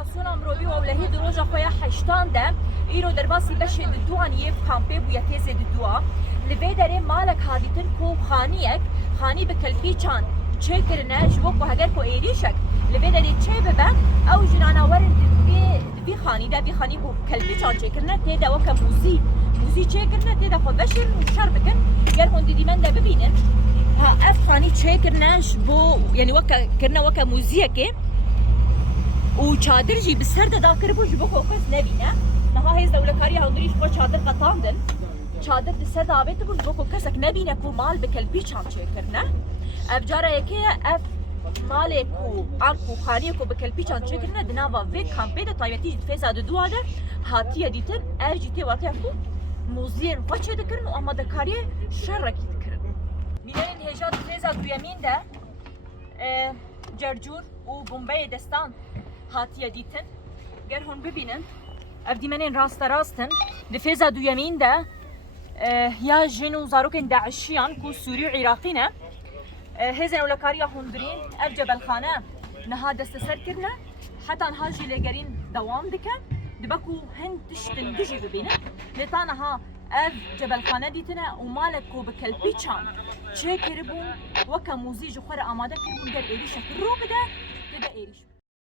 operasyona mirovî û ewlehî di roja xwe ya heştan de îro derbasî beşê di duan yê kampê bûye têzê di dua. Li vê derê malek hadîtin ku xanî bi kelpîçan çêkirine ji bo ku heger ku êrîşek li vê derê çê bibe ew jinana werin vî xanî de vî xanî ku kelpîçan çêkirine tê de weke mûzî çêkirine tê de xwe veşirin û şer bikin ger hûn dîdîmen de bibînin. Ha ev xanî çêkirine ji bo yani weke kirine weke mûziyekê û çadir jî bi ser de dakiribû ji bo ku kes nebîne. Niha hêz dewletkariya hundirî ji bo çadir qetandin. Çadir di ser de avêtibû ji bo ku kesek nebîne ku mal bi kelpîçan çêkirine. Ev cara yekê ye ev malê ku an ku xaniyê ku bi kelpîçan çêkirine di nava vê kampê de taybetî ji fêza di duwa de hatiye dîtin ev jî tê watiya ku mûziyên xwe çê dikirin û amadekariyê şerrekî dikirin. Mîneyên hêja di fêza duyemîn de cercûr û bombeyê destan hatiye dîtin. Ger hûn bibînin ev dîmenên rasterast in di fêza duyemîn de ya jin û zarokên Daişiyan ku Sûrî û Iraqî ne hêzên ewlekariya hundirîn ev cebelxane niha desteser kirine heta niha jî lêgerîn dewam dike dibe ku hin tiştin dijî bibînin lê ta niha ev cebelxane dîtine û malek ku bi kelpîçan çêkiribûn weke mûzî ji xwe re amade kiribûn ger êrîşek rû bide dibe êrîş